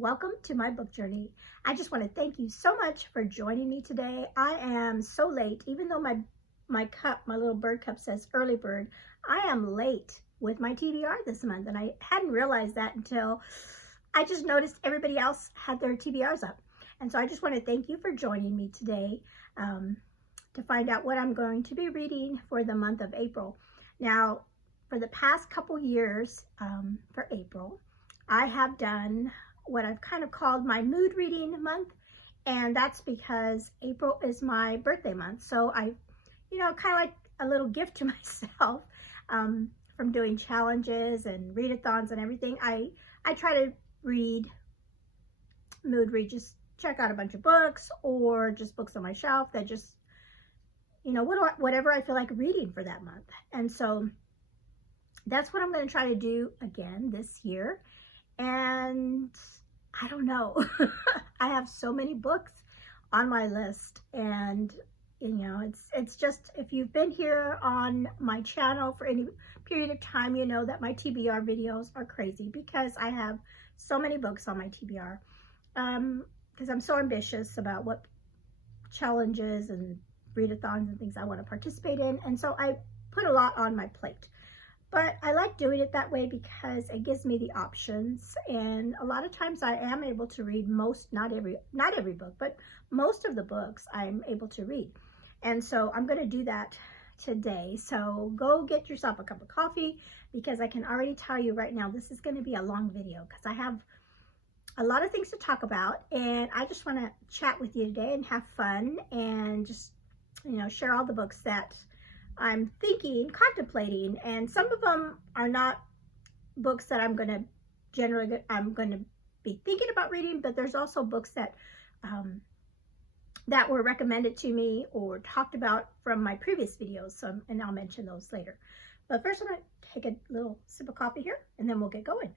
and welcome to my book journey. I just want to thank you so much for joining me today. I am so late, even though my cup, my little bird cup says early bird, I am late with my TBR this month, and I hadn't realized that until I just noticed everybody else had their TBRs up. And so I just want to thank you for joining me today to find out what I'm going to be reading for the month of April. Now, for the past couple years for April, I have done what I've kind of called my mood reading month, and that's because April is my birthday month. So I, kind of like a little gift to myself from doing challenges and readathons and everything. I try to mood read, just check out a bunch of books or just books on my shelf that just, whatever I feel like reading for that month. And so that's what I'm going to try to do again this year. And I don't know, I have so many books on my list, and it's just, if you've been here on my channel for any period of time, you know that my TBR videos are crazy because I have so many books on my TBR, because I'm so ambitious about what challenges and readathons and things I want to participate in, and so I put a lot on my plate. But I like doing it that way because it gives me the options, and a lot of times I am able to read not every book, but most of the books I'm able to read. And so I'm going to do that today. So go get yourself a cup of coffee, because I can already tell you right now this is going to be a long video because I have a lot of things to talk about, and I just want to chat with you today and have fun and just share all the books that I'm contemplating, and some of them are not books that I'm going to be thinking about reading, but there's also books that that were recommended to me or talked about from my previous videos, and I'll mention those later. But first I'm going to take a little sip of coffee here, and then we'll get going.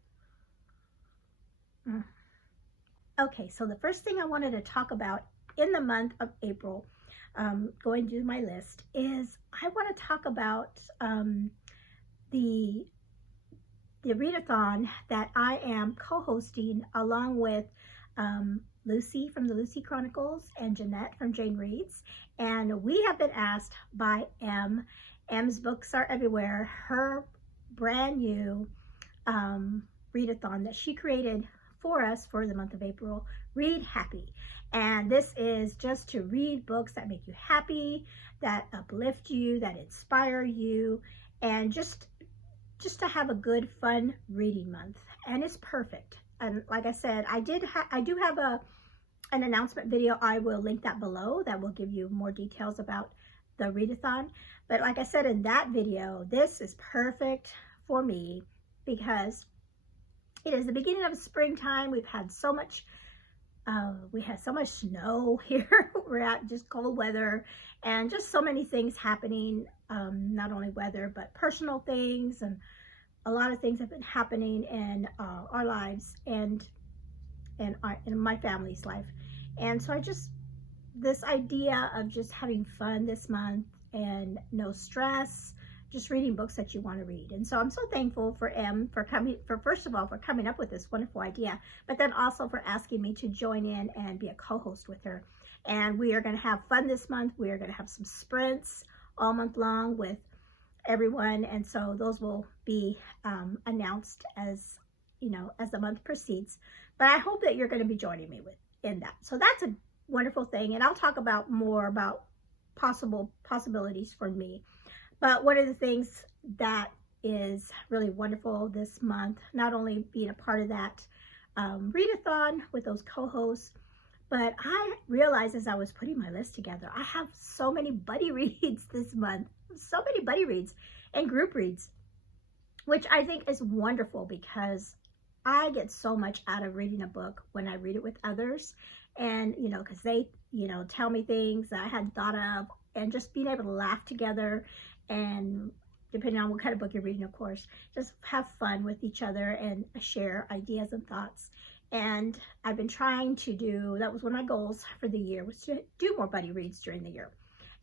Okay, so the first thing I wanted to talk about in the month of April, going to my list, is I want to talk about the readathon that I am co-hosting along with Lucy from the Lucy Chronicles and Jeanette from Jane Reads. And we have been asked by M's Books Are Everywhere, her brand new readathon that she created for us for the month of April, Read Happy. And this is just to read books that make you happy, that uplift you, that inspire you, and just to have a good, fun reading month. And it's perfect. And like I said, I do have an announcement video. I will link that below. That will give you more details about the readathon. But like I said in that video, this is perfect for me because it is the beginning of springtime. We've had so much we had so much snow here. We're at just cold weather and just so many things happening, not only weather but personal things, and a lot of things have been happening in our lives and in my family's life. And so this idea of just having fun this month and no stress, just reading books that you want to read. And so I'm so thankful for first of all, for coming up with this wonderful idea, but then also for asking me to join in and be a co-host with her. And we are going to have fun this month. We are going to have some sprints all month long with everyone. And so those will be announced as the month proceeds. But I hope that you're going to be joining me in that. So that's a wonderful thing. And I'll talk more about possibilities for me. But one of the things that is really wonderful this month, not only being a part of that readathon with those co-hosts, but I realized as I was putting my list together, I have so many buddy reads this month, so many buddy reads and group reads, which I think is wonderful because I get so much out of reading a book when I read it with others. And, because they, tell me things that I hadn't thought of, and just being able to laugh together, and depending on what kind of book you're reading, of course, just have fun with each other and share ideas and thoughts. And I've been trying to that was one of my goals for the year, was to do more buddy reads during the year.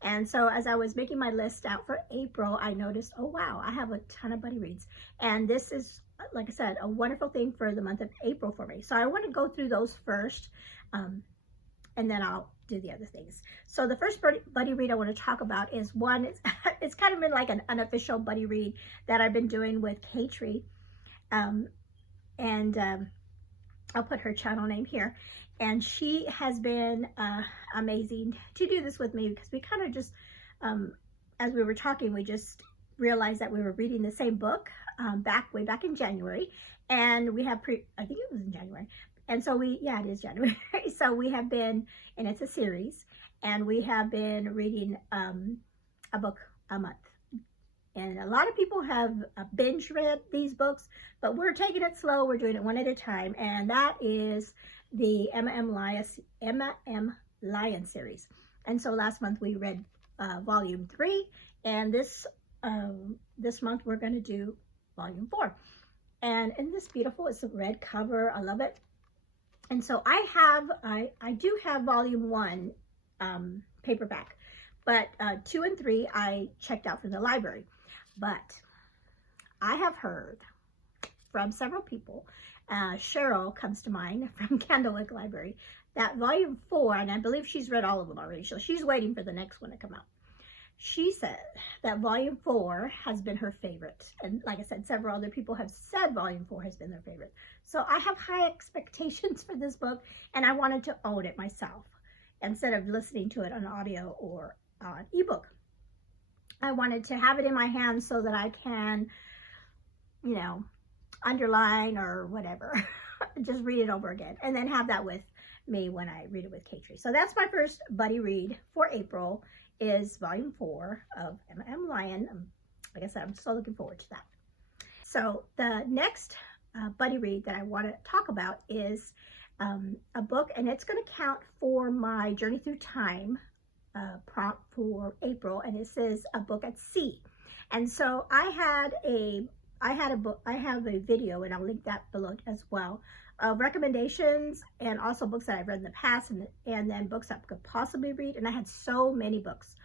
And so as I was making my list out for April, I noticed, oh wow, I have a ton of buddy reads. And this is, like I said, a wonderful thing for the month of April for me. So I want to go through those first, and then I'll do the other things. So the first buddy read I want to talk about is one, it's kind of been like an unofficial buddy read that I've been doing with Katrie. I'll put her channel name here. And she has been amazing to do this with me, because we kind of just, as we were talking, we just realized that we were reading the same book way back in January. And we have I think it was in January. And so yeah, it is January. So we have been, and it's a series, and we have been reading a book a month. And a lot of people have binge read these books, but we're taking it slow. We're doing it one at a time. And that is the Emma M. Lyon series. And so last month we read volume 3, and this month we're going to do volume 4. And isn't this beautiful? It's a red cover. I love it. And so I do have volume 1 paperback, but 2 and 3 I checked out from the library. But I have heard from several people, Cheryl comes to mind from Candlewick Library, that volume 4, and I believe she's read all of them already, so she's waiting for the next one to come out. She said that volume 4 has been her favorite. And like I said, several other people have said volume 4 has been their favorite. So I have high expectations for this book, and I wanted to own it myself instead of listening to it on audio or on ebook. I wanted to have it in my hands so that I can, you know, underline or whatever, just read it over again, and then have that with me when I read it with Katrie. So that's my first buddy read for April, is volume 4 of Emma M. Lyon. Like I said, I'm so looking forward to that. So the next buddy read that I want to talk about is a book, and it's going to count for my Journey Through Time prompt for April, and it says A Book at Sea. And so I have a video, and I'll link that below as well, of recommendations and also books that I've read in the past, and then books I could possibly read. And I had so many books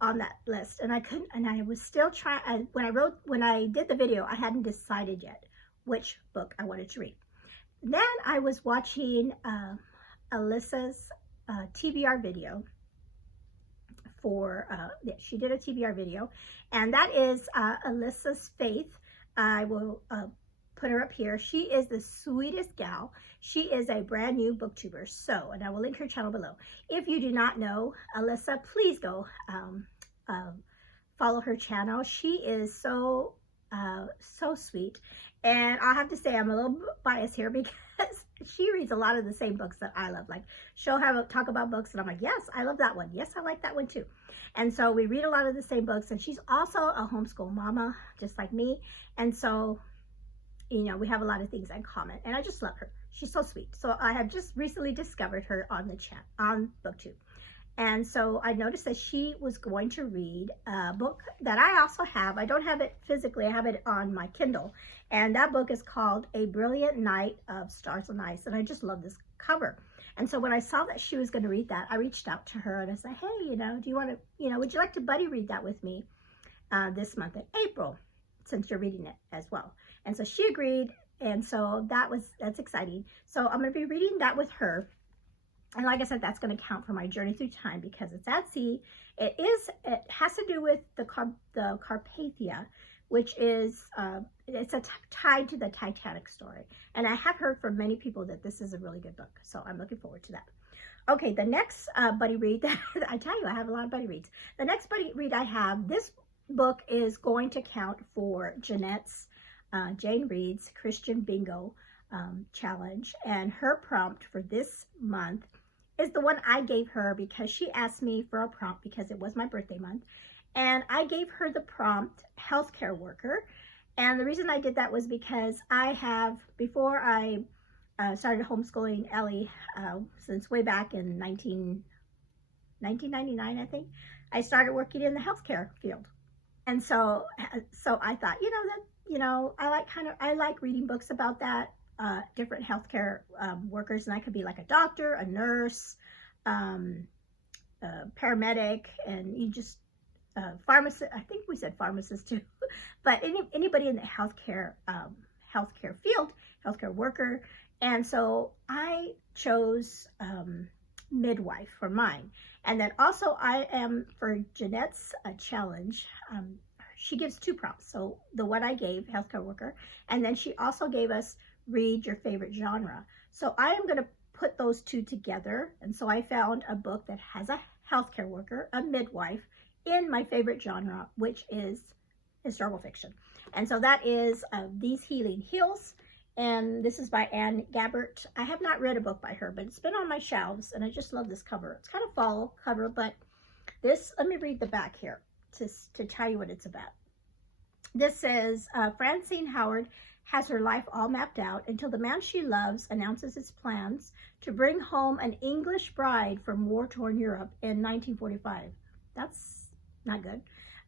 on that list, and I was still trying. When I did the video, I hadn't decided yet which book I wanted to read. Then I was watching Alyssa's TBR video for, she did a TBR video, and that is Alyssa's Faith. I will put her up here. She is the sweetest gal. She is a brand new booktuber. So, and I will link her channel below. If you do not know Alyssa, please go follow her channel. She is so sweet. And I'll have to say I'm a little biased here because she reads a lot of the same books that I love. Like, she'll talk about books and I'm like, yes, I love that one. Yes, I like that one too. And so we read a lot of the same books, and she's also a homeschool mama, just like me. And so, you know, we have a lot of things in common, and I just love her. She's so sweet. So I have just recently discovered her on the chat, on BookTube. And so I noticed that she was going to read a book that I also have. I don't have it physically. I have it on my Kindle. And that book is called A Brilliant Night of Stars and Ice. And I just love this cover. And so when I saw that she was going to read that, I reached out to her and I said, hey, you know, do you want to, you know, would you like to buddy read that with me this month in April, since you're reading it as well? And so she agreed. And so that's exciting. So I'm going to be reading that with her. And like I said, that's going to count for my Journey Through Time because it's at sea. It has to do with the Carpathia, which is, it's tied to the Titanic story. And I have heard from many people that this is a really good book. So I'm looking forward to that. Okay, the next buddy read, I tell you, I have a lot of buddy reads. The next buddy read I have, this book is going to count for Jeanette's, Jane Reed's Christian Bingo challenge. And her prompt for this month is the one I gave her because she asked me for a prompt because it was my birthday month. And I gave her the prompt healthcare worker. And the reason I did that was because I have, before I started homeschooling Ellie, since way back in 1999, I think, I started working in the healthcare field. And so I thought, I like reading books about that, different healthcare workers, and I could be like a doctor, a nurse, paramedic, and you just pharmacist. I think we said pharmacist too, but anybody in the healthcare field, healthcare worker. And so I chose midwife for mine. And then also I am for Jeanette's challenge. She gives 2 prompts. So the one I gave, healthcare worker, and then she also gave us read your favorite genre. So I am going to put those 2 together. And so I found a book that has a healthcare worker, a midwife, in my favorite genre, which is historical fiction. And so that is These Healing Hills. And this is by Anne Gabbert. I have not read a book by her, but it's been on my shelves, and I just love this cover. It's kind of fall cover, but this, let me read the back here to tell you what it's about. This says, Francine Howard has her life all mapped out until the man she loves announces his plans to bring home an English bride from war-torn Europe in 1945. That's not good.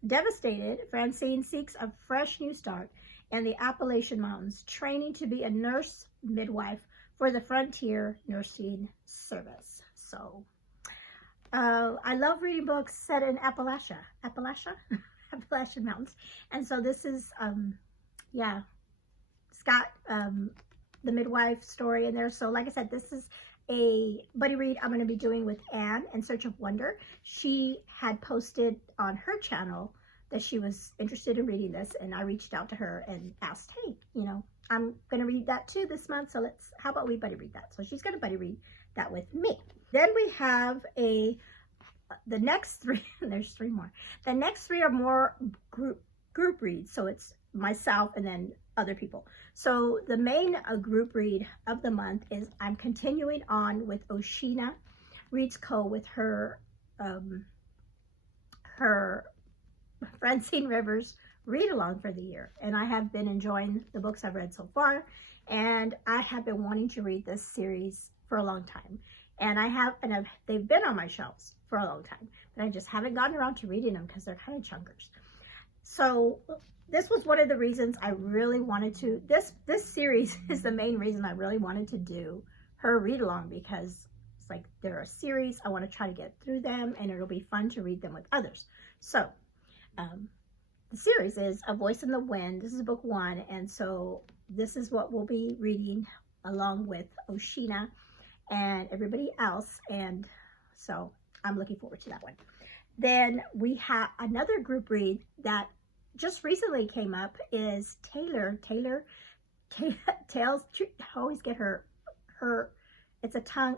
Devastated, Francine seeks a fresh new start in the Appalachian Mountains, training to be a nurse midwife for the Frontier Nursing Service. So, I love reading books set in Appalachia, Appalachian Mountains. And so this is, yeah, it's got the midwife story in there. So like I said, this is a buddy read I'm going to be doing with Anne in Search of Wonder. She had posted on her channel that she was interested in reading this, and I reached out to her and asked, hey, you know, I'm going to read that too this month, so how about we buddy read that? So she's going to buddy read that with me. Then we have the next 3, there's 3 more. The next 3 are more group reads, so it's myself and then other people. So the main group read of the month is I'm continuing on with Oshina Reads Co. with her Francine Rivers read along for the year, and I have been enjoying the books I've read so far, and I have been wanting to read this series for a long time, and they've been on my shelves for a long time, but I just haven't gotten around to reading them because they're kind of chunkers. So this was one of the reasons I really wanted to, this series is the main reason I really wanted to do her read along, because it's like they're a series. I want to try to get through them, and it'll be fun to read them with others. So the series is A Voice in the Wind. This is book 1, and so this is what we'll be reading along with Oshina and everybody else, and so I'm looking forward to that one. Then we have another group read that just recently came up is Taylor Tales. I always get her it's a tongue,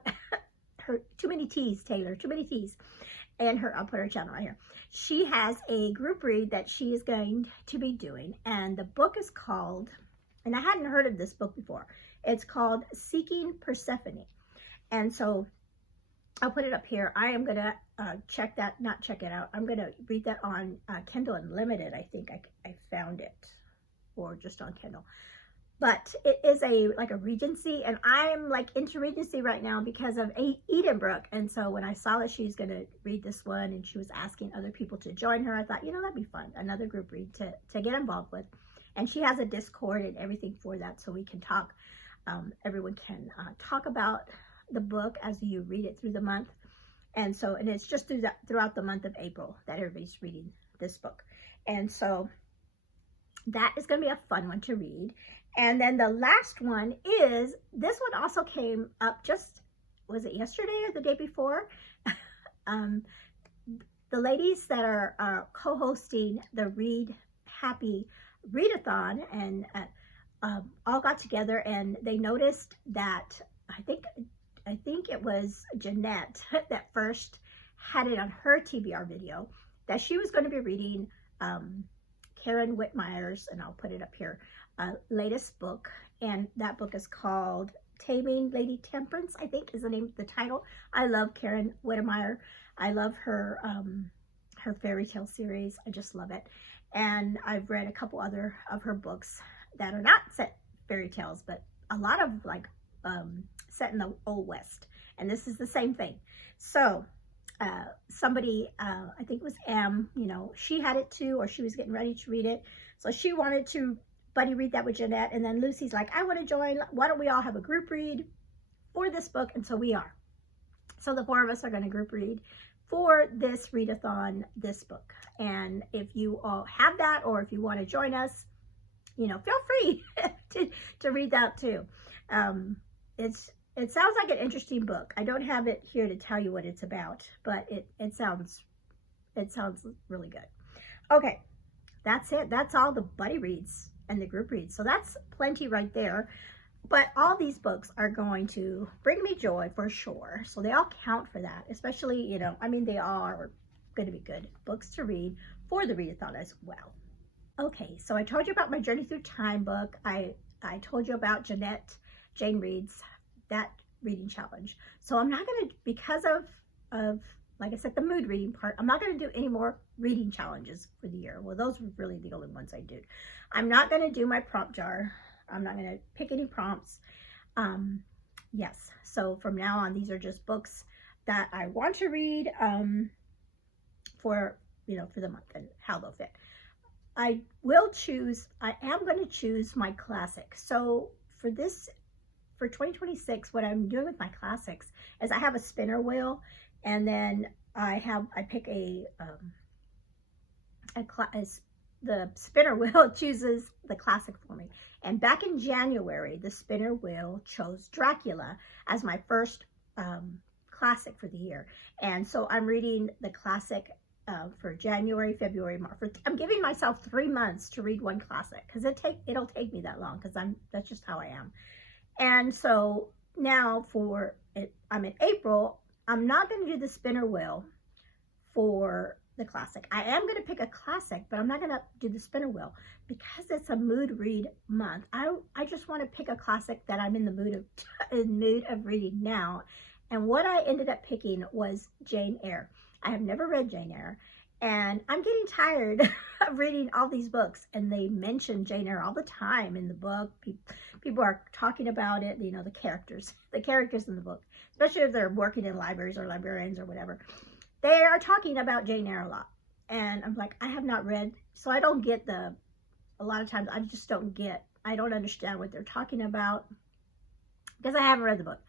her too many T's, Taylor, too many T's. And I'll put her channel right here. She has a group read that she is going to be doing, and the book is called, and I hadn't heard of this book before, it's called Seeking Persephone. And so I'll put it up here. I am going to not check it out. I'm going to read that on Kindle Unlimited. I think I found it, or just on Kindle. But it is like a Regency, and I'm like into Regency right now because of Edenbrook. And so when I saw that she's going to read this one, and she was asking other people to join her, I thought, you know, that'd be fun. Another group read to get involved with. And she has a Discord and everything for that, so we can talk. Everyone can talk about the book as you read it through the month. And so, and it's just throughout the month of April that everybody's reading this book. And so that is going to be a fun one to read. And then the last one is, this one also came up just, was it yesterday or the day before? The ladies that are co-hosting the Read Happy Readathon, and all got together, and they noticed that, I think it was Jeanette that first had it on her TBR video, that she was going to be reading Karen Whitmire's, and I'll put it up here, latest book, and that book is called Taming Lady Temperance, I think is the title. I love Karen Whitmire. I love her her fairy tale series. I just love it. And I've read a couple other of her books that are not set fairy tales, but a lot of like set in the Old West, and this is the same thing. So somebody, I think it was Em, you know, she had it too, or she was getting ready to read it, so she wanted to buddy read that with Jeanette. And then Lucy's like, I want to join, why don't we all have a group read for this book? And so we are. So the 4 of us are going to group read for this readathon, this book. And if you all have that, or if you want to join us, you know, feel free to read that too. It sounds like an interesting book. I don't have it here to tell you what it's about, but it sounds really good. Okay, that's it. That's all the buddy reads and the group reads. So that's plenty right there. But all these books are going to bring me joy for sure. So they all count for that, especially, you know, I mean, they are going to be good books to read for the readathon as well. Okay, so I told you about my Journey Through Time book. I told you about Jane Reads, that reading challenge. So I'm not going to, because of, like I said, the mood reading part, I'm not going to do any more reading challenges for the year. Well, those were really the only ones I did. I'm not going to do my prompt jar. I'm not going to pick any prompts. Yes, so from now on, these are just books that I want to read for, you know, for the month and how they'll fit. I am going to choose my classic. So for 2026, what I'm doing with my classics is I have a spinner wheel, and then I pick the spinner wheel chooses the classic for me. And back in January, the spinner wheel chose Dracula as my first classic for the year. And so I'm reading the classic for January, February, March. I'm giving myself 3 months to read one classic, because it'll take me that long, because that's just how I am. And so now I'm in April. I'm not going to do the spinner wheel for the classic. I am going to pick a classic, but I'm not going to do the spinner wheel because it's a mood read month. I just want to pick a classic that I'm in the mood of reading now. And what I ended up picking was Jane Eyre. I have never read Jane Eyre, and I'm getting tired of reading all these books, and they mention Jane Eyre all the time in the book. People are talking about it, you know, the characters in the book, especially if they're working in libraries or librarians or whatever. They are talking about Jane Eyre a lot. And I'm like, I have not read, so I don't get a lot of times I don't understand what they're talking about because I haven't read the book.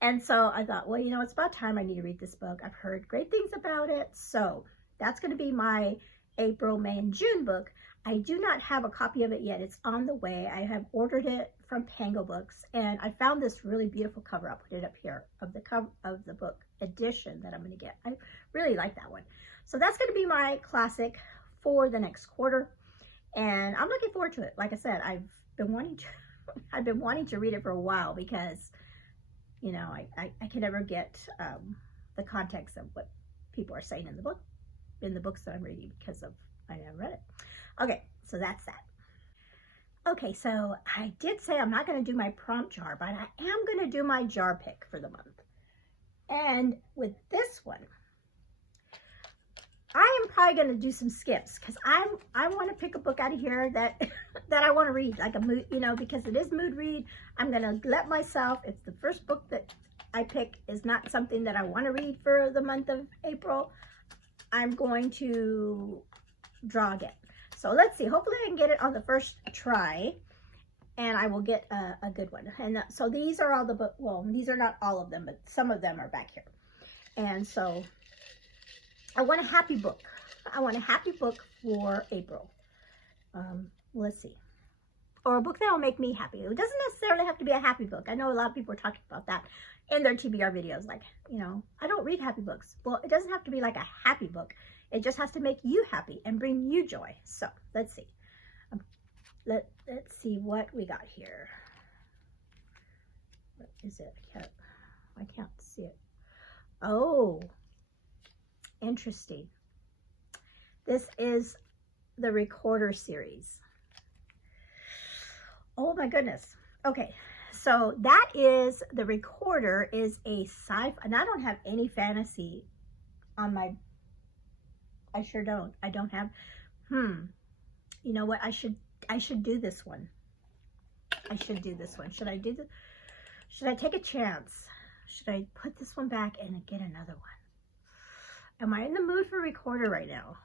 And so I thought, well, you know, it's about time I need to read this book. I've heard great things about it. So that's going to be my April, May, and June book. I do not have a copy of it yet. It's on the way. I have ordered it from Pango Books, and I found this really beautiful cover. I'll put it up here of the cover of the book edition that I'm going to get. I really like that one. So that's going to be my classic for the next quarter, and I'm looking forward to it. Like I said, I've been wanting to read it for a while because, you know, I can never get the context of what people are saying in the books that I'm reading because I never read it. Okay, so that's that. Okay, so I did say I'm not going to do my prompt jar, but I am going to do my jar pick for the month. And with this one, I am probably going to do some skips because I want to pick a book out of here that I want to read, like a mood, you know, because it is mood read. I'm going to let myself, if the first book that I pick is not something that I want to read for the month of April, I'm going to draw again. So let's see, hopefully I can get it on the first try, and I will get a good one. And so these are all the books, well, these are not all of them, but some of them are back here. And so I want a happy book. I want a happy book for April. Let's see. Or a book that will make me happy. It doesn't necessarily have to be a happy book. I know a lot of people are talking about that in their TBR videos. Like, you know, I don't read happy books. Well, it doesn't have to be like a happy book. It just has to make you happy and bring you joy. So let's see. Let's see what we got here. What is it? I can't see it. Oh, interesting. This is the Recorder series. Oh my goodness. Okay, so that is, the Recorder is a sci-fi, and I don't have any fantasy on my, I sure don't. I don't have, you know what, I should do this one. I should do this one. Should I take a chance? Should I put this one back and get another one? Am I in the mood for Recorder right now?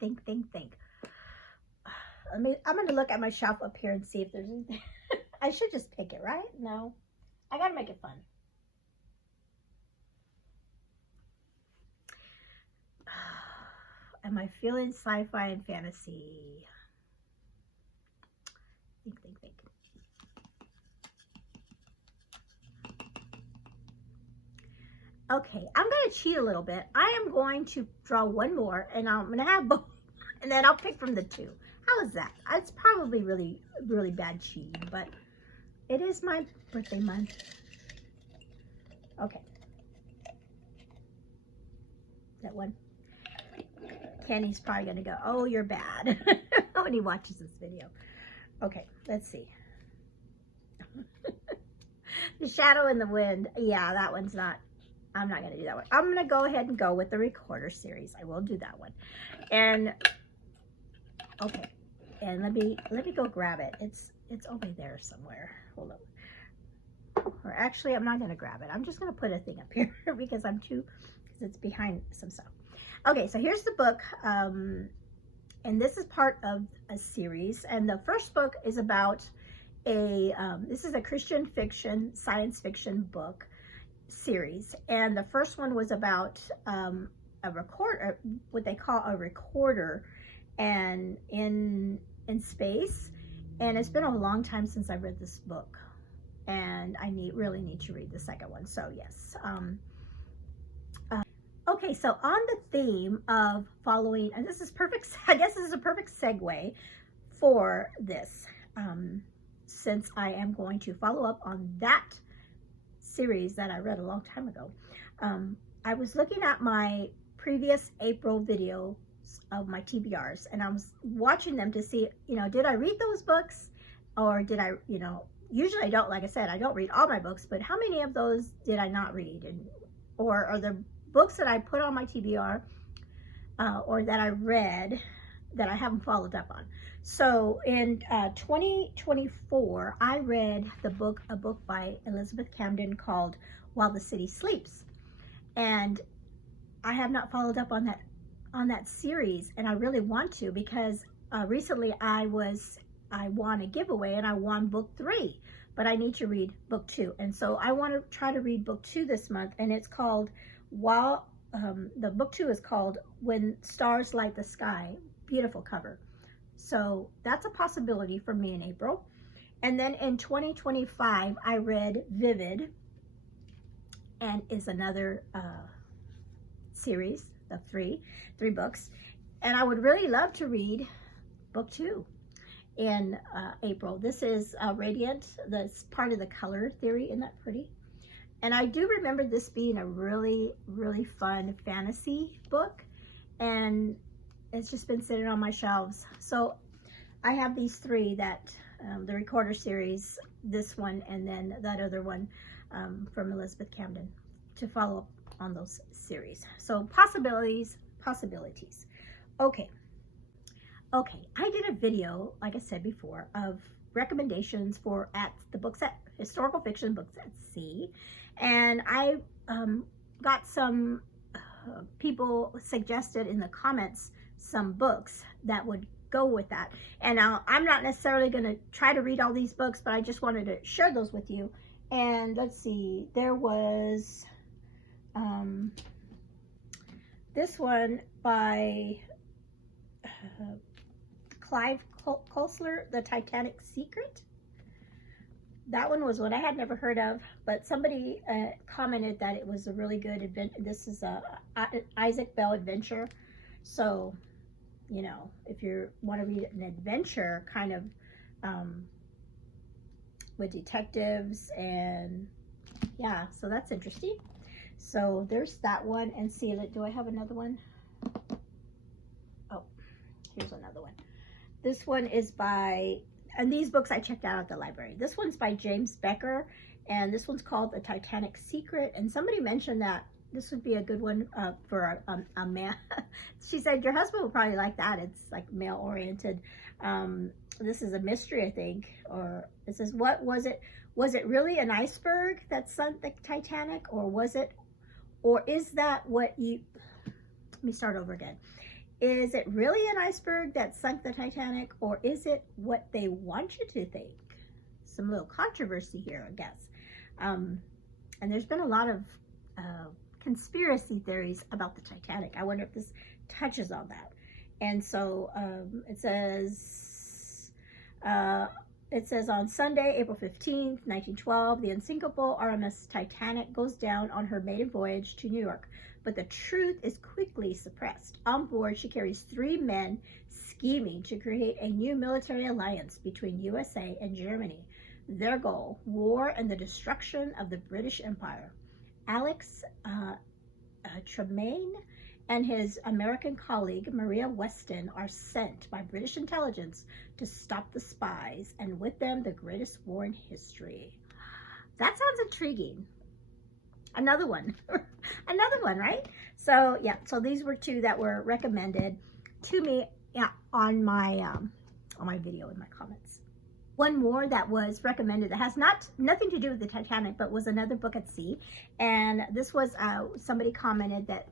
Think. I'm going to look at my shelf up here and see if there's anything. I should just pick it, right? No. I got to make it fun. Am I feeling sci-fi and fantasy? Think. Okay, I'm going to cheat a little bit. I am going to draw one more, and I'm going to have both, and then I'll pick from the two. How is that? It's probably really, really bad cheating, but it is my birthday month. Okay. That one. Kenny's probably going to go, oh, you're bad, when he watches this video. Okay, let's see. The Shadow in the Wind. Yeah, that one's not. I'm not going to do that one. I'm going to go ahead and go with the Recorder series. I will do that one. And okay. And let me go grab it. It's over there somewhere. Hold on. Or actually, I'm not going to grab it. I'm just going to put a thing up here because it's behind some stuff. Okay, so here's the book. And this is part of a series. And the first book is about this is a Christian fiction, science fiction book series, and the first one was about a recorder, what they call a recorder, and in space. And it's been a long time since I read this book, and I really need to read the second one. So yes. Okay, so on the theme of following, and this is perfect. I guess this is a perfect segue for this, since I am going to follow up on that series that I read a long time ago. I was looking at my previous April videos of my TBRs, and I was watching them to see, did I read those books, or did I, usually I don't, like I said, I don't read all my books, but how many of those did I not read? And or are the books that I put on my TBR or that I read that I haven't followed up on? So in 2024, I read a book by Elizabeth Camden called While the City Sleeps. And I have not followed up on that series, and I really want to, because recently I won a giveaway and I won book 3, but I need to read book 2. And so I want to try to read book 2 this month, and it's called the book 2 is called When Stars Light the Sky. Beautiful cover. So that's a possibility for me in April. And then in 2025, I read Vivid, and is another series of three books. And I would really love to read book 2 in April. This is Radiant. That's part of the color theory. Isn't that pretty? And I do remember this being a really, really fun fantasy book. And it's just been sitting on my shelves. So I have these 3 that, the Recorder series, this one, and then that other one from Elizabeth Camden, to follow up on those series. So possibilities. Okay, I did a video, like I said before, of recommendations for the books at historical fiction books at sea, and I got some people suggested in the comments some books that would go with that. And I'm not necessarily going to try to read all these books, but I just wanted to share those with you. And let's see, there was this one by Clive Cussler, The Titanic Secret. That one was one I had never heard of, but somebody commented that it was a really good adventure. This is a Isaac Bell adventure. So, if you want to read an adventure kind of with detectives, and yeah, so that's interesting. So there's that one. And see, do I have another one? Oh, here's another one. This one is by, and these books I checked out at the library. This one's by James Becker, and this one's called The Titanic Secret. And somebody mentioned that this would be a good one for a man. She said your husband would probably like that. It's like male oriented. This is a mystery, I think. Or it says, what was it? Was it really an iceberg that sunk the Titanic, or is that what you? Let me start over again. Is it really an iceberg that sunk the Titanic, or is it what they want you to think? Some little controversy here, I guess. And there's been a lot of conspiracy theories about the Titanic. I wonder if this touches on that. And so it says on Sunday, April 15th, 1912, the unsinkable RMS Titanic goes down on her maiden voyage to New York, but the truth is quickly suppressed. On board, she carries 3 men scheming to create a new military alliance between USA and Germany. Their goal, war and the destruction of the British Empire. Alex Tremaine and his American colleague Maria Weston are sent by British intelligence to stop the spies, and with them the greatest war in history. That sounds intriguing. Another one. Another one, right? So yeah, so these were 2 that were recommended to me, yeah, on my video in my comments. One more that was recommended that has nothing to do with the Titanic, but was another book at sea. And this was somebody commented that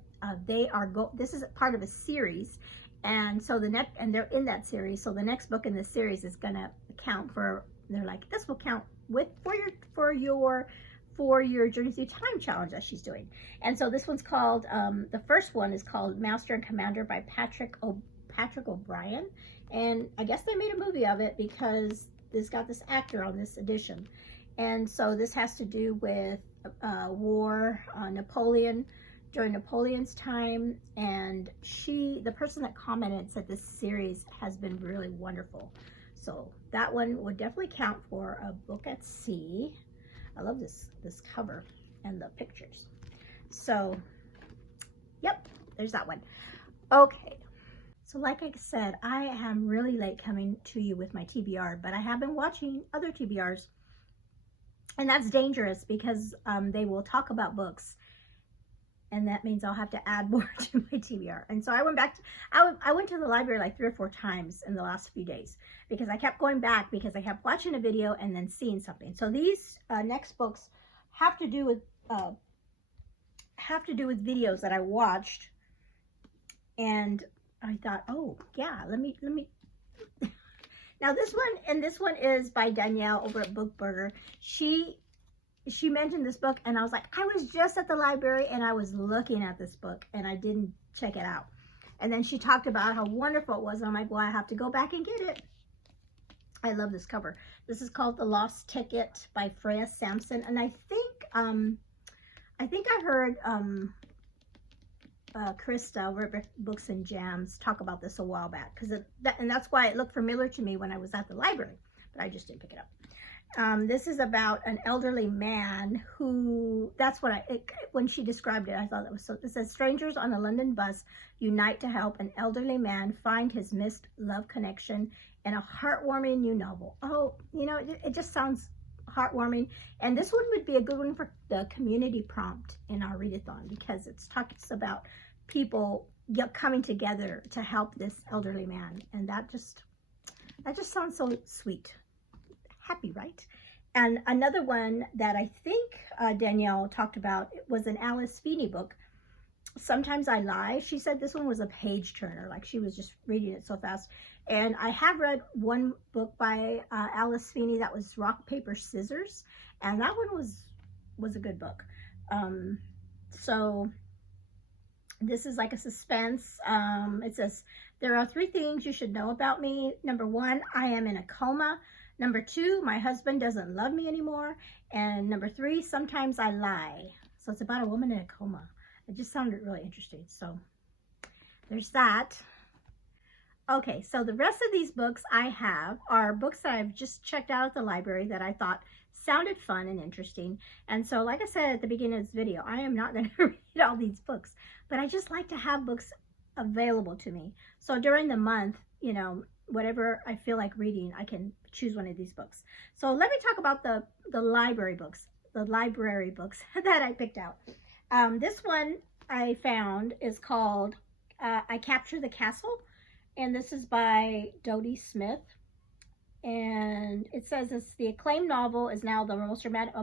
this is part of a series, and so and they're in that series. So the next book in the series is gonna count for. They're like, this will count for your Journey Through Time challenge that she's doing. And so this one's called. The first one is called Master and Commander by Patrick O'Brien, and I guess they made a movie of it because it's got this actor on this edition. And so this has to do with war, Napoleon. During Napoleon's time, and the person that commented said this series has been really wonderful. So that one would definitely count for a book at sea. I love this cover and the pictures. So, yep, there's that one. Okay, so like I said, I am really late coming to you with my TBR, but I have been watching other TBRs, and that's dangerous because they will talk about books. And that means I'll have to add more to my TBR. And so I went back I went to the library like 3 or 4 times in the last few days because I kept going back because I kept watching a video and then seeing something. So these next books have to do with videos that I watched, and I thought, oh yeah, let me. Now this one is by Danielle over at Bookburger. She mentioned this book, and I was like, I was just at the library and I was looking at this book and I didn't check it out. And then she talked about how wonderful it was, and I'm like, well, I have to go back and get it. I love this cover. This is called The Lost Ticket by Freya Sampson, and I think I heard Krista over at Books and Jams talk about this a while back, and that's why it looked familiar to me when I was at the library, but I just didn't pick it up. This is about an elderly man who, when she described it, I thought that was so. It says, strangers on a London bus unite to help an elderly man find his missed love connection in a heartwarming new novel. Oh, it just sounds heartwarming. And this one would be a good one for the community prompt in our readathon, because it talks about people coming together to help this elderly man. And that just sounds so sweet. Happy, right? And another one that I think Danielle talked about was an Alice Feeney book, Sometimes I Lie. She said this one was a page turner, like she was just reading it so fast. And I have read one book by Alice Feeney that was Rock, Paper, Scissors, and that one was a good book. So this is like a suspense. It says, there are 3 things you should know about me. Number 1, I am in a coma. Number 2, my husband doesn't love me anymore. And number 3, sometimes I lie. So it's about a woman in a coma. It just sounded really interesting. So there's that. Okay, so the rest of these books I have are books that I've just checked out at the library that I thought sounded fun and interesting. And so, like I said at the beginning of this video, I am not going to read all these books, but I just like to have books available to me. So during the month, whatever I feel like reading, I can choose one of these books. So let me talk about the library books that I picked out. This one I found is called I Capture the Castle, and this is by Dodie Smith. And it says the acclaimed novel is now the most dramatic.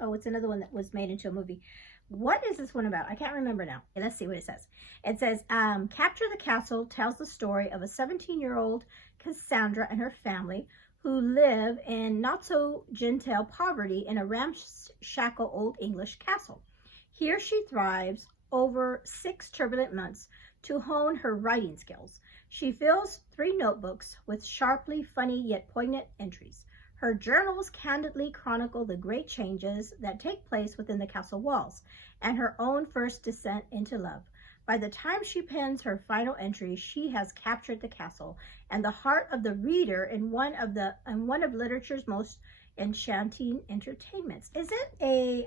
It's another one that was made into a movie. What is this one about? I can't remember now. Okay, let's see what it says. It says, Capture the Castle tells the story of a 17-year-old Cassandra and her family who live in not-so-genteel poverty in a ramshackle Old English castle. Here she thrives over 6 turbulent months to hone her writing skills. She fills 3 notebooks with sharply funny yet poignant entries. Her journals candidly chronicle the great changes that take place within the castle walls and her own first descent into love. By the time she pens her final entry, she has captured the castle and the heart of the reader in one of literature's most enchanting entertainments. Is it a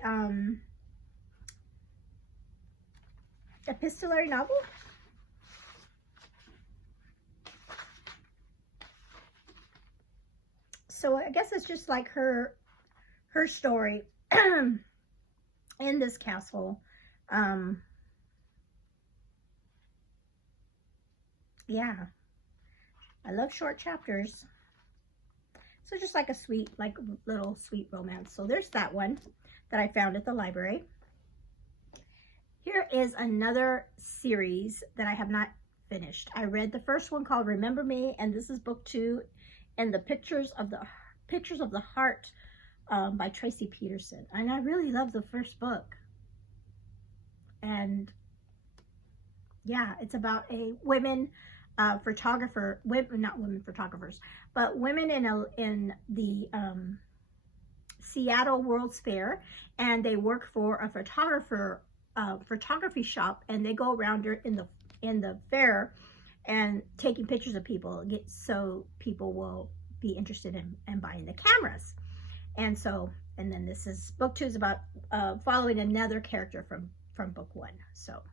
epistolary novel? So I guess it's just like her story in this castle. Yeah, I love short chapters. So just like a sweet, like little sweet romance. So there's that one that I found at the library. Here is another series that I have not finished. I read the first one called Remember Me, and this is book 2, and the Pictures of the Heart by Tracy Peterson. And I really love the first book. And yeah, it's about a women photographer, not women photographers, but women in the Seattle World's Fair, and they work for a photography shop, and they go around in the fair and taking pictures of people, so people will be interested in buying the cameras. And so, and then this is book 2 is about following another character from book 1. So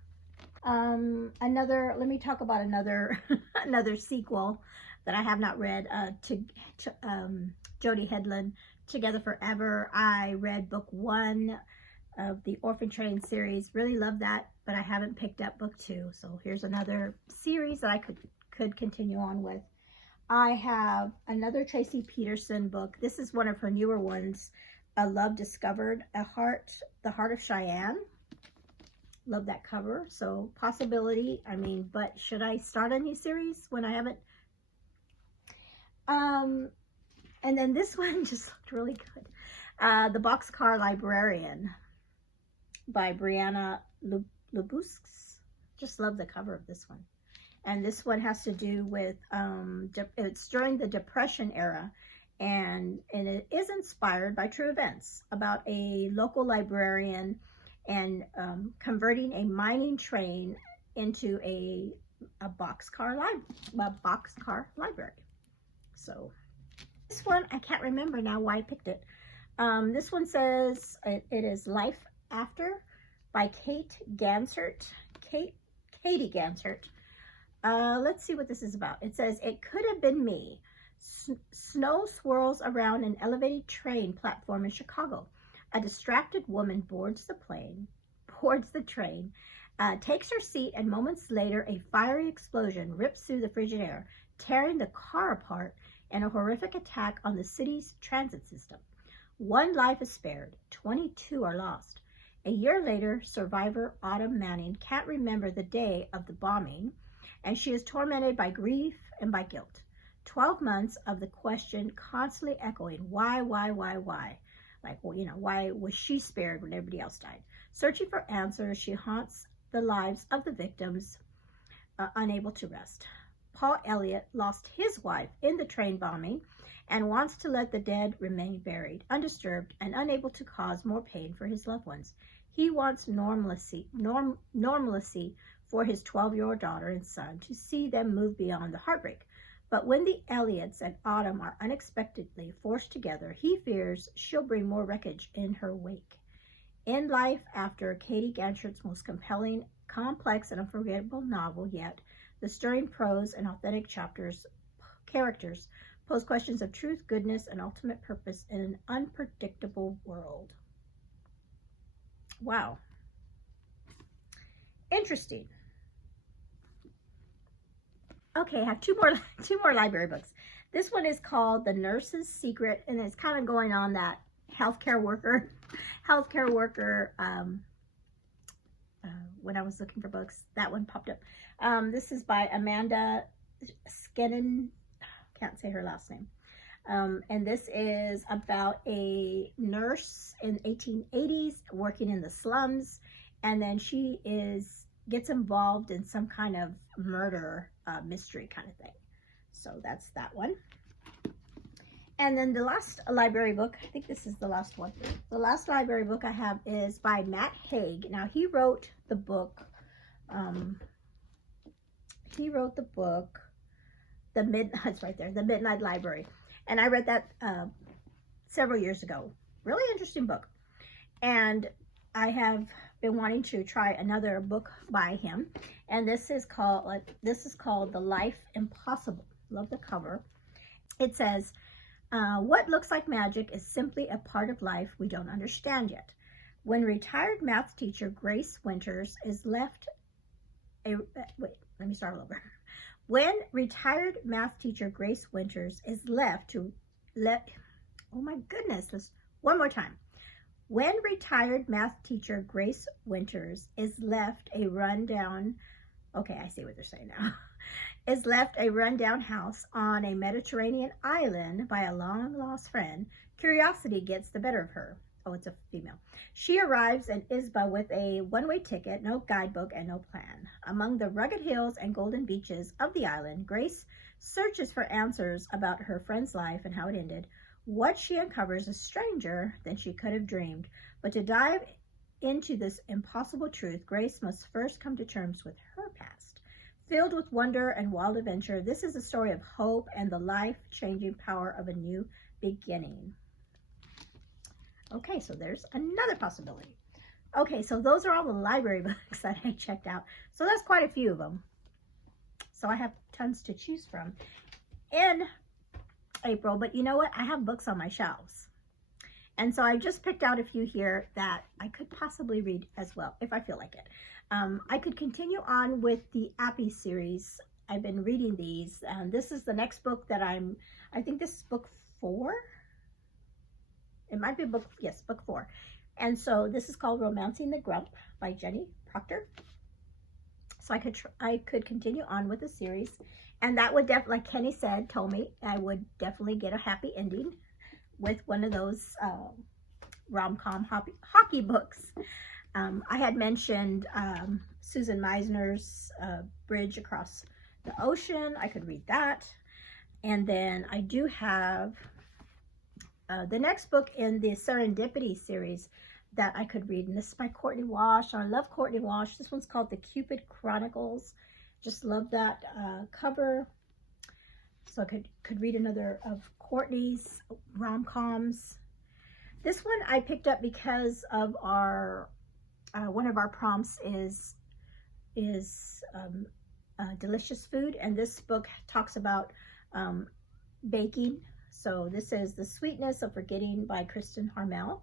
let me talk about another another sequel that I have not read, to Jody Hedlund, Together Forever. I read book 1 of the Orphan Train series. Really love that, but I haven't picked up book 2. So here's another series that I could continue on with. I have another Tracy Peterson book. This is one of her newer ones, A Love Discovered, The Heart of Cheyenne. Love that cover. So possibility, I mean, but should I start a new series when I haven't? And then this one just looked really good. The Boxcar Librarian by Brianna Lubusks. Just love the cover of this one. And this one has to do with, it's during the Depression era, and it is inspired by true events about a local librarian and converting a mining train into a boxcar library. So this one, I can't remember now why I picked it. This one says it is Life After by Katie Gansert. Let's see what this is about. It says, it could have been me. Snow swirls around an elevated train platform in Chicago. A distracted woman boards the train, takes her seat, and moments later, a fiery explosion rips through the frigid air, tearing the car apart in a horrific attack on the city's transit system. 1 life is spared, 22 are lost. A year later, survivor Autumn Manning can't remember the day of the bombing, and she is tormented by grief and by guilt. 12 months of the question constantly echoing, why? Like, well, you know, why was she spared when everybody else died? Searching for answers, she haunts the lives of the victims, unable to rest. Paul Elliott lost his wife in the train bombing and wants to let the dead remain buried, undisturbed, and unable to cause more pain for his loved ones. He wants normalcy for his 12-year-old daughter and son, to see them move beyond the heartbreak. But when the Elliots and Autumn are unexpectedly forced together, he fears she'll bring more wreckage in her wake. In Life After, Katie Gansert's most compelling, complex, and unforgettable novel yet, the stirring prose and authentic characters pose questions of truth, goodness, and ultimate purpose in an unpredictable world. Wow. Interesting. Okay, I have two more library books. This one is called The Nurse's Secret, and it's kind of going on that healthcare worker. When I was looking for books, that one popped up. This is by Amanda Skenin. Can't say her last name. And this is about a nurse in the 1880s working in the slums, and then she is gets involved in some kind of murder mystery kind of thing. So that's that one. And then the last library book, I think this is the last one. The last library book I have is by Matt Haig. Now he wrote the book, it's right there, The Midnight Library. And I read that several years ago. Really interesting book. And I have been wanting to try another book by him. And this is called The Life Impossible. Love the cover. It says, what looks like magic is simply a part of life we don't understand yet. When retired math teacher Grace Winters is left When retired math teacher Grace Winters is left oh my goodness, one more time. When retired math teacher Grace Winters is left a rundown, okay, I see what they're saying now, is left a rundown house on a Mediterranean island by a long-lost friend, curiosity gets the better of her. Oh, it's a female. She arrives in Isba with a one-way ticket, no guidebook, and no plan. Among the rugged hills and golden beaches of the island, Grace searches for answers about her friend's life and how it ended. What she uncovers is stranger than she could have dreamed. But to dive into this impossible truth, Grace must first come to terms with her past. Filled with wonder and wild adventure, this is a story of hope and the life-changing power of a new beginning. Okay, so there's another possibility. Okay, so those are all the library books that I checked out. So that's quite a few of them. So I have tons to choose from in April, but you know what? I have books on my shelves. And so I just picked out a few here that I could possibly read as well, if I feel like it. I could continue on with the Appy series. I've been reading these. This is the next book that I think this is book 4. It might be book 4. And so this is called Romancing the Grump by Jenny Proctor. So I could continue on with the series. And that would definitely, like Kenny told me, I would definitely get a happy ending with one of those rom-com hockey books. I had mentioned Susan Meisner's Bridge Across the Ocean. I could read that. And then I do have the next book in the Serendipity series that I could read. And this is by Courtney Wash. I love Courtney Wash. This one's called The Cupid Chronicles. Just love that cover. So I could read another of Courtney's rom-coms. This one I picked up because of our one of our prompts is delicious food, and this book talks about baking. So this is The Sweetness of Forgetting by Kristen Harmel.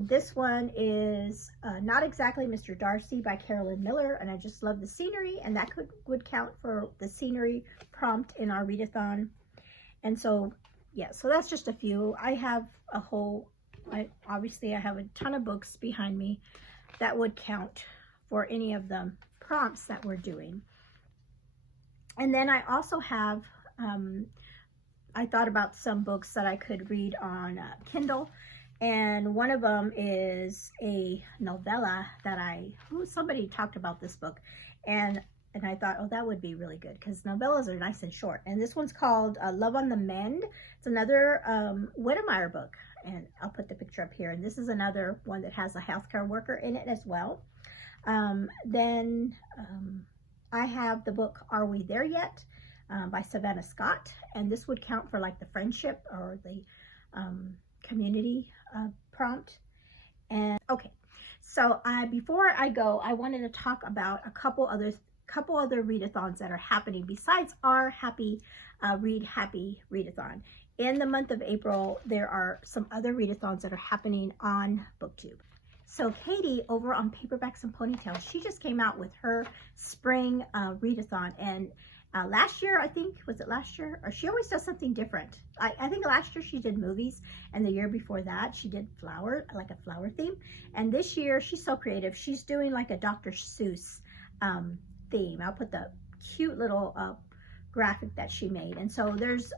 This one is Not Exactly Mr. Darcy by Carolyn Miller, and I just love the scenery, and that would count for the scenery prompt in our readathon. And so, yeah, so that's just a few. I have a whole, obviously I have a ton of books behind me that would count for any of the prompts that we're doing. And then I also have, I thought about some books that I could read on Kindle. And one of them is a novella that somebody talked about this book. And I thought, oh, that would be really good because novellas are nice and short. And this one's called Love on the Mend. It's another Whittemire book. And I'll put the picture up here. And this is another one that has a healthcare worker in it as well. Then I have the book Are We There Yet? By Savannah Scott. And this would count for like the friendship or the community prompt. And okay, so before I go, I wanted to talk about a couple other readathons that are happening besides our Read Happy Readathon. In the month of April, there are some other readathons that are happening on BookTube. So Katie over on Paperbacks and Ponytails, she just came out with her spring readathon, and last year, I think, was it last year? Or she always does something different. I think last year she did movies, and the year before that she did like a flower theme. And this year she's so creative. She's doing like a Dr. Seuss theme. I'll put the cute little graphic that she made. And so there's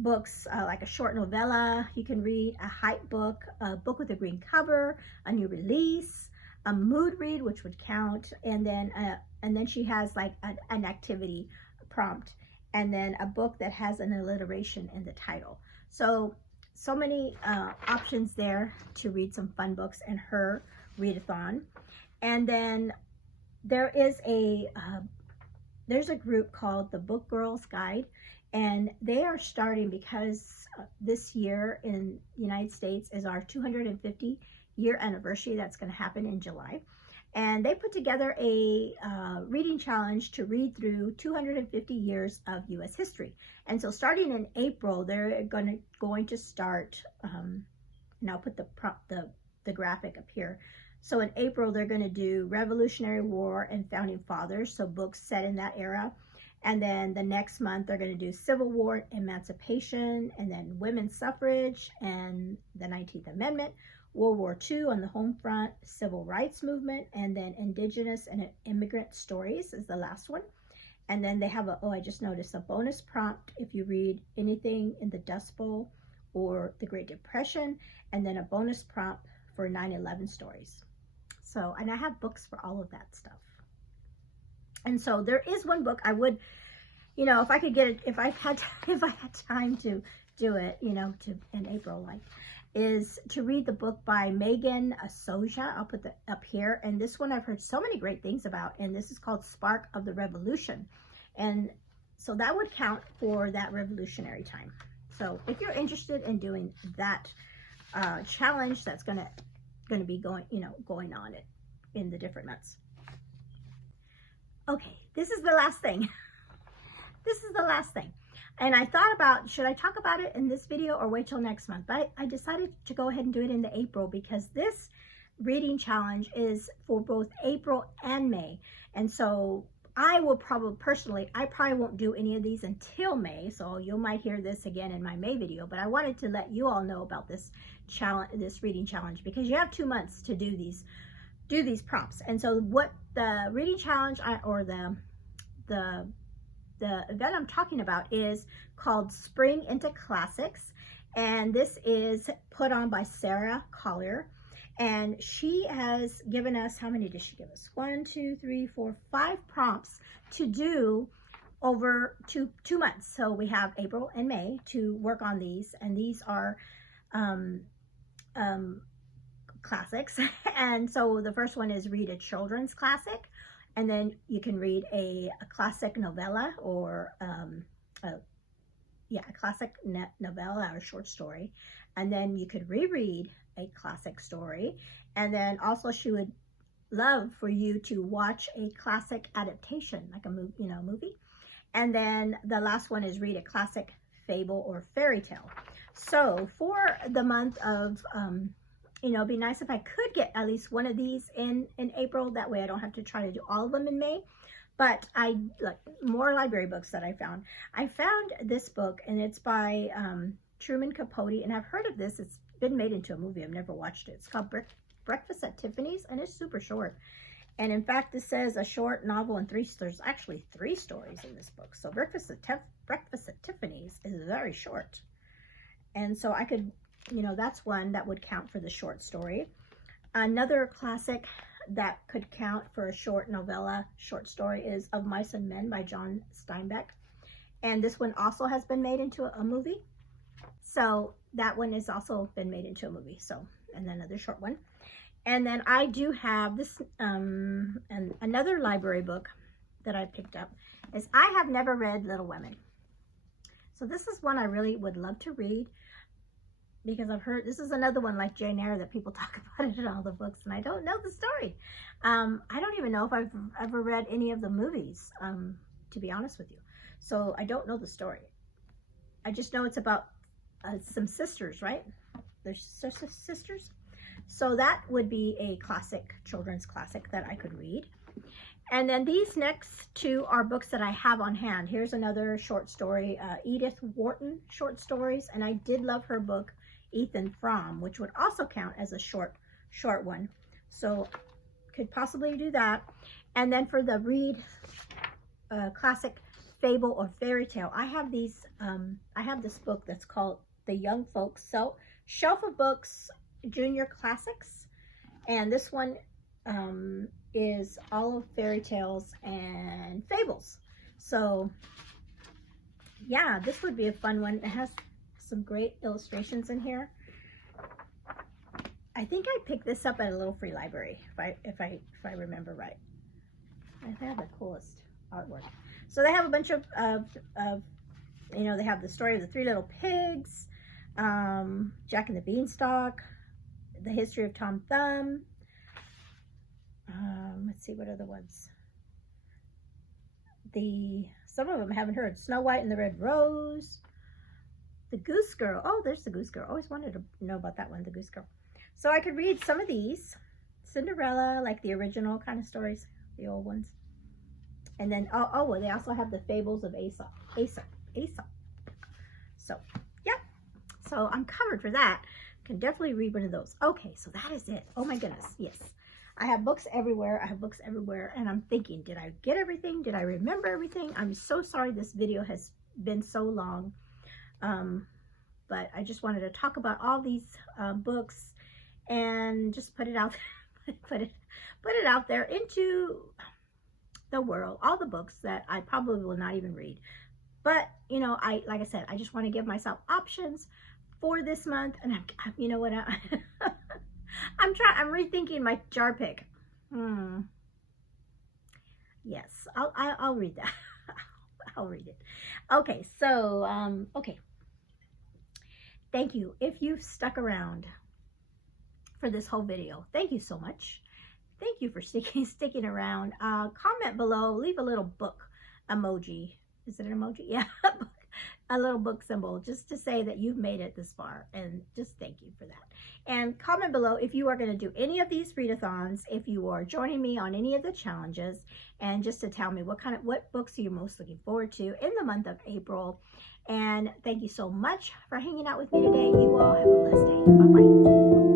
books like a short novella you can read, a hype book, a book with a green cover, a new release, a mood read, which would count, and then she has like an activity prompt, and then a book that has an alliteration in the title. So many options there to read some fun books in her readathon. And then there is there's a group called the Book Girls Guide, and they are starting because this year in the United States is our 250 year anniversary. That's going to happen in July. And they put together a reading challenge to read through 250 years of U.S. history. And so starting in April, they're going to start, and I'll put the graphic up here. So in April, they're going to do Revolutionary War and Founding Fathers, so books set in that era. And then the next month, they're going to do Civil War, Emancipation, and then Women's Suffrage and the 19th Amendment, World War II on the home front, Civil Rights Movement, and then Indigenous and Immigrant Stories is the last one. And then they have I just noticed a bonus prompt if you read anything in the Dust Bowl or the Great Depression, and then a bonus prompt for 9/11 stories. So, and I have books for all of that stuff. And so there is one book I would, if I could get it, if I had time to do it, in April, is to read the book by Megan Asoja. I'll put that up here. And this one I've heard so many great things about, and this is called Spark of the Revolution. And so that would count for that revolutionary time. So if you're interested in doing that challenge, that's going to be going on in the different months. Okay, this is the last thing. This is the last thing. And I thought about, should I talk about it in this video or wait till next month? But I decided to go ahead and do it in the April, because this reading challenge is for both April and May. And so I will probably, I probably won't do any of these until May. So you might hear this again in my May video, but I wanted to let you all know about this challenge, this reading challenge, because you have 2 months to do these prompts. And so what the reading challenge or the event I'm talking about is called Spring into Classics, and this is put on by Sarah Collier, and she has given us, how many did she give us? 1, 2, 3, 4, 5 prompts to do over two months. So we have April and May to work on these, and these are classics. And so the first one is read a children's classic, and then you can read a classic novella or a classic novella or short story, and then you could reread a classic story. And then also she would love for you to watch a classic adaptation, like a movie. And then the last one is read a classic fable or fairy tale. So for the month of it'd be nice if I could get at least one of these in April. That way I don't have to try to do all of them in May. But I like more library books that I found. I found this book, and it's by Truman Capote, and I've heard of this. It's been made into a movie. I've never watched it. It's called Breakfast at Tiffany's, and it's super short. And in fact, this says a short novel and there's actually 3 stories in this book. So Breakfast at Tiffany's is very short. And so I could, that's one that would count for the short story. Another classic that could count for a short novella, short story, is Of Mice and Men by John Steinbeck. And this one also has been made into a movie. So that one has also been made into a movie. So, and then another short one. And then I do have this, and another library book that I picked up is I have never read Little Women. So this is one I really would love to read, because I've heard, this is another one like Jane Eyre that people talk about it in all the books, and I don't know the story. I don't even know if I've ever read any of the movies, to be honest with you. So I don't know the story. I just know it's about some sisters, right? There's sisters. So that would be a classic, children's classic that I could read. And then these next 2 are books that I have on hand. Here's another short story, Edith Wharton short stories, and I did love her book, Ethan Frome, which would also count as a short one. So could possibly do that. And then for the read classic fable or fairy tale, I have these. I have this book that's called The Young Folks Shelf of Books Junior Classics, and this one is all of fairy tales and fables. So yeah, this would be a fun one. It has some great illustrations in here. I think I picked this up at a little free library, if I remember right. They have the coolest artwork. So they have a bunch of you know, they have the story of the Three Little Pigs, Jack and the Beanstalk, the history of Tom Thumb. Let's see, what other ones? Some of them I haven't heard. Snow White and the Red Rose, the Goose Girl. Oh, there's the Goose Girl. Always wanted to know about that one, the Goose Girl. So I could read some of these. Cinderella, like the original kind of stories, the old ones. And then, oh, well, they also have the fables of Aesop. So, yeah. So I'm covered for that. Can definitely read one of those. Okay, so that is it. Oh my goodness, yes. I have books everywhere. And I'm thinking, did I get everything? Did I remember everything? I'm so sorry this video has been so long. But I just wanted to talk about all these books and just put it out put it out there into the world, all the books that I probably will not even read. But you know, like I said, I just want to give myself options for this month. And you know what, I'm rethinking my jar pick. Yes, I'll read that. I'll read it. Okay, so okay, thank you if you've stuck around for this whole video. Thank you so much. Thank you for sticking around. Comment below, leave a little book emoji. Is it an emoji? Yeah. A little book symbol, just to say that you've made it this far, and just thank you for that. And comment below if you are going to do any of these readathons, if you are joining me on any of the challenges, and just to tell me what books are you most looking forward to in the month of April. And thank you so much for hanging out with me today. You all have a blessed day. Bye-bye.